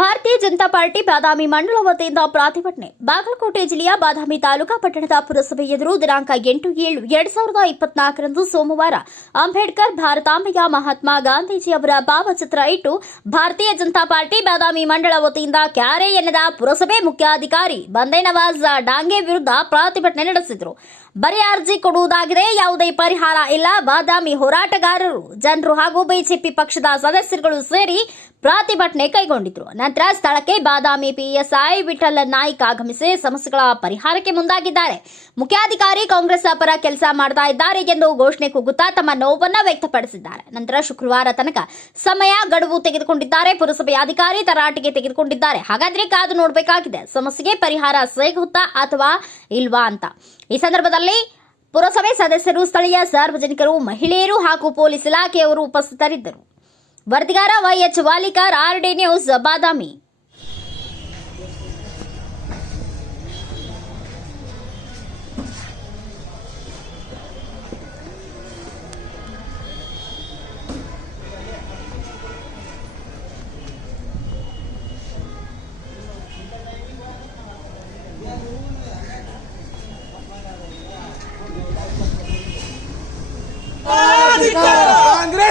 ಭಾರತೀಯ ಜನತಾ ಪಾರ್ಟಿ ಬಾದಾಮಿ ಮಂಡಳ ವತಿಯಿಂದ ಪ್ರತಿಭಟನೆ. ಬಾಗಲಕೋಟೆ ಜಿಲ್ಲೆಯ ಬಾದಾಮಿ ತಾಲೂಕಾ ಪಟ್ಟಣದ ಪುರಸಭೆ ಎದುರು ದಿನಾಂಕ ಎಂಟು ಏಳು ಎರಡ್ ಸಾವಿರದ ಇಪ್ಪತ್ನಾಲ್ಕರಂದು ಸೋಮವಾರ ಅಂಬೇಡ್ಕರ್ ಭಾರತಾಂಬೆಯ ಮಹಾತ್ಮ ಗಾಂಧೀಜಿ ಅವರ ಭಾವಚಿತ್ರ ಇಟ್ಟು ಭಾರತೀಯ ಜನತಾ ಪಾರ್ಟಿ ಬಾದಾಮಿ ಮಂಡಳ ವತಿಯಿಂದ ಕ್ಯಾರೆ ಎನ್ನದ ಪುರಸಭೆ ಮುಖ್ಯಾಧಿಕಾರಿ ಬಂದೇ ನವಾಜ್ ಡಾಂಗೆ ವಿರುದ್ಧ ಪ್ರತಿಭಟನೆ ನಡೆಸಿದರು. ಬರೀ ಅರ್ಜಿ ಕೊಡುವುದಾಗಿದೆ, ಯಾವುದೇ ಪರಿಹಾರ ಇಲ್ಲ. ಬಾದಾಮಿ ಹೋರಾಟಗಾರರು, ಜನರು ಹಾಗೂ ಬಿಜೆಪಿ ಪಕ್ಷದ ಸದಸ್ಯರುಗಳು ಸೇರಿ ಪ್ರತಿಭಟನೆ ಕೈಗೊಂಡಿದ್ರು. ನಂತರ ಸ್ಥಳಕ್ಕೆ ಬಾದಾಮಿ ಪಿಎಸ್ಐ ವಿಠಲ್ ನಾಯ್ಕ ಆಗಮಿಸಿ ಸಮಸ್ಯೆಗಳ ಪರಿಹಾರಕ್ಕೆ ಮುಂದಾಗಿದ್ದಾರೆ. ಮುಖ್ಯಾಧಿಕಾರಿ ಕಾಂಗ್ರೆಸ್ ಪರ ಕೆಲಸ ಮಾಡ್ತಾ ಇದ್ದಾರೆ ಎಂದು ಘೋಷಣೆ ಕೂಗುತ್ತಾ ತಮ್ಮ ನೋವನ್ನು ವ್ಯಕ್ತಪಡಿಸಿದ್ದಾರೆ. ನಂತರ ಶುಕ್ರವಾರ ತನಕ ಸಮಯ ಗಡುವು ತೆಗೆದುಕೊಂಡಿದ್ದಾರೆ. ಪುರಸಭೆ ಅಧಿಕಾರಿ ತರಾಟೆಗೆ ತೆಗೆದುಕೊಂಡಿದ್ದಾರೆ. ಹಾಗಾದ್ರೆ ಕಾದು ನೋಡಬೇಕಾಗಿದೆ. ಸಮಸ್ಯೆಗೆ ಪರಿಹಾರ ಸಿಗುತ್ತಾ ಅಥವಾ ಇಲ್ವಾ ಅಂತ. ಈ ಸಂದರ್ಭದಲ್ಲಿ ಪುರಸಭೆ ಸದಸ್ಯರು, ಸ್ಥಳೀಯ ಸಾರ್ವಜನಿಕರು, ಮಹಿಳೆಯರು ಹಾಗೂ ಪೊಲೀಸ್ ಇಲಾಖೆಯವರು ಉಪಸ್ಥಿತರಿದ್ದರು. ವರದಿಗಾರ YH Valikar, RD news, Badami.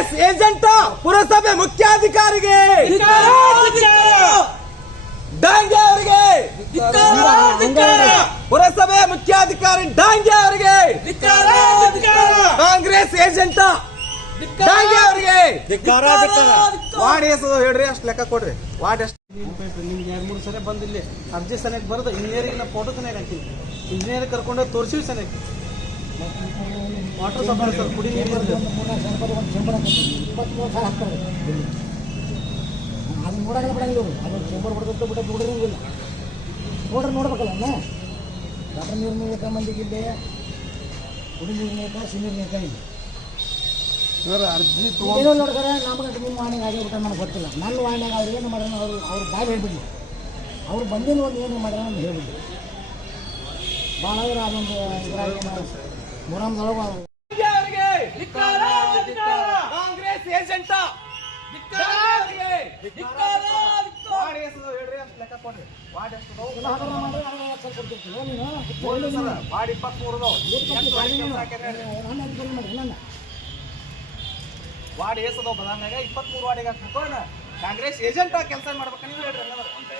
Congress agent ಪುರಸಭೆ ಮುಖ್ಯಾಧಿಕಾರಿಗೆ ಡಾಂಗೆ ಅವರಿಗೆ ಪುರಸಭೆ ಮುಖ್ಯಾಧಿಕಾರಿ ಡಾಂಗೆ ಅವರಿಗೆ ಕಾಂಗ್ರೆಸ್ ಏಜೆಂಟ್ ಡಾಂಗೆ ಅವರಿಗೆ ವಾರ್ಡ್ ಎಷ್ಟು ಹೇಳ್ರಿ ಅಷ್ಟು ಲೆಕ್ಕ ಕೊಡ್ರಿ. ವಾರ್ಡ್ ಎಷ್ಟು ನಿಮ್ಗೆ ಎರಡು ಮೂರು ಸಲ ಬಂದಿಲ್ಲಿ. ಅರ್ಜಿ ಸನಿಯಾಗಿ ಬರೋದು ಇಂಜಿನಿಯರಿಂಗ್ ನಾ ಫೋಟೋ ಸನಿಯಾಗಿ ಹಾಕಿನಿ ಇಂಜಿನಿಯರ್ ಕರ್ಕೊಂಡು ತೋರಿಸಿವಿ ಸನಿಯಾಗಿ ವಾಟರ್ ಸಪ್ಲೈ ಸರ್ ಕುಡಿ ನೀರು. ಅದು ನೋಡಕ್ಕೆ ಬಿಡಂಗಿಲ್ಲ. ಅದು ಚೇಂಬರ್ ಹೊಡೆದಟ್ಟು ಬಿಟ್ಟು ನೋಡಿರಂಗಿಲ್ಲ ನೋಡ್ರಿ ನೋಡ್ಬೇಕಲ್ಲ ಅಣ್ಣ ಡಾಕ್ಟರ್ ನೀರು ನೀಡಕ ಮಂದಿಗೆ ಇಲ್ಲಿ ಕುಡಿ ನೀರು ನೀಡಕ ಸಿನೀರು ನೀಡಕ ಇಲ್ಲ ಸರ್ ಅರ್ಜಿ ಏನೋ ಸರ್ ನಮ್ಗೆ ನಿಮ್ಮ ವಾಣಿಗೆ ಆಗಿಬಿಟ್ಟ ನನಗೆ ಗೊತ್ತಿಲ್ಲ ನನ್ನ ವಾಣಿಗೆ ಅವ್ರು ಏನು ಮಾಡ್ಯಾರ ಅವ್ರು ಅವ್ರು ಬಾಯ್ ಹೇಳಿದ್ವಿ ಅವ್ರು ಬಂದಿನ ಒಂದು ಏನು ಮಾಡ್ಯಾರ ಅಂತ ಹೇಳ್ಬಿಡ್ಲಿ ಭಾಳ ಅದೊಂದು ಇದ್ರಾಗ ಕಾಂಗ್ರೆಸ್ ಏಜೆಂಟ್. ವಾರ್ಡ್ ಎಷ್ಟು ಹೇಳ್ರಿ ಅಷ್ಟು ಲೆಕ್ಕ ಕೊಡ್ರಿ. ವಾರ್ಡ್ ಎಷ್ಟು ಅದಾವು? ಎಲ್ಲ ಹಾಗಾರ ಮಾಡ್ರೆ ನಾನು ಸ್ವಲ್ಪ ಕೊಡ್ತಿರ್ತೀನಿ ನೀನು? ಮೂರು ಸಲ ವಾರ್ಡ್ ಇಪ್ಪತ್ಮೂರು ಅದಾವು. ಊಟ ಎಷ್ಟು ಕೊಟ್ಟು ವಾರ್ಡ್ ಗಾಡಿ ಕೆಲ್ಸ ನೀನು. ಹಾಕ್ಯಾರ ಹೇಳ್ರಿ? ನನ್ನ ಅಧಿಕಾರಿ ಮಾಡಿ ನನ್ನ. ವಾರ್ಡ್ ಏಸ್ ಅದಾವ ಬದಾಮ್ಯಾಗ ಇಪ್ಪತ್ಮೂರು ವಾರ್ಡಿಗೆ ಹಾಕ್ಬೇಕು? ಕಾಂಗ್ರೆಸ್ ಏಜೆಂಟ್ ಕೆಲಸ ಮಾಡ್ಬೇಕು ನೀವು ಹೇಳ್ರಿ ಹಂಗಂದ್ರೆ.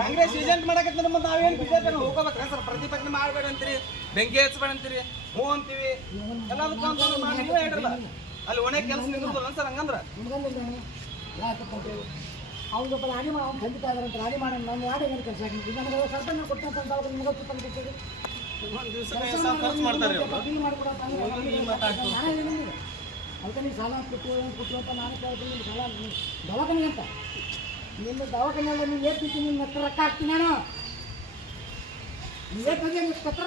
ಕಾಂಗ್ರೆಸ್ ಏಜೆಂಟ್ ಮಾಡಕತ್ತ ನಮ್ಮ ನಾವೇನು ಬಿಜೆಪಿ ಹೋಗ್ಬೇಕ್ರ ಸರ್? ಪ್ರತಿಭಟನೆ ಮಾಡಬೇಡ ಅಂತೀರಿ, ಬೆಂಕಿ ಹಚ್ಚಬೇಡ ಅಂತೀರಿ, ಹೂ ಅಂತೀವಿ. ಎಲ್ಲದಕ್ಕೂ ನೀವೇ ಅಲ್ಲಿ ಒಣೆ ಕೆಲಸ ನಿಂದ್ರದಲ್ಲ ಸರ್ ಹಂಗಂದ್ರ? ಅವ್ನಿಗೆ ಒಬ್ಬ ರಾಣಿ ಅವ್ನು ಖಂಡಿತ ಅಂತ ರಾಣಿ ಮಾಡೋಣ ನಾನು ಯಾರು ಏನು ಕೆಲಸ ನನಗೆ ಸರ್ಪಂಚ ಕೊಟ್ಟಂತ ಅಂತ ನಿಮ್ಗೆ. ಅದಕ್ಕೆ ನೀವು ಸಾಲ ಕೊಟ್ಟು ಕೊಟ್ಟು ಅಂತ ನಾನು ಕೇಳ್ತೀನಿ. ಸಾಲ ಅಂತ. ನಿಮ್ಮ ದವಾಖಾನೆಲ್ಲ ನೀವು ನಿನ್ನ ಹತ್ರ ರೊಕ್ಕ ಹಾಕ್ತೀನಿ ನಾನು. ನಿಮ್ಮ ಹತ್ರ?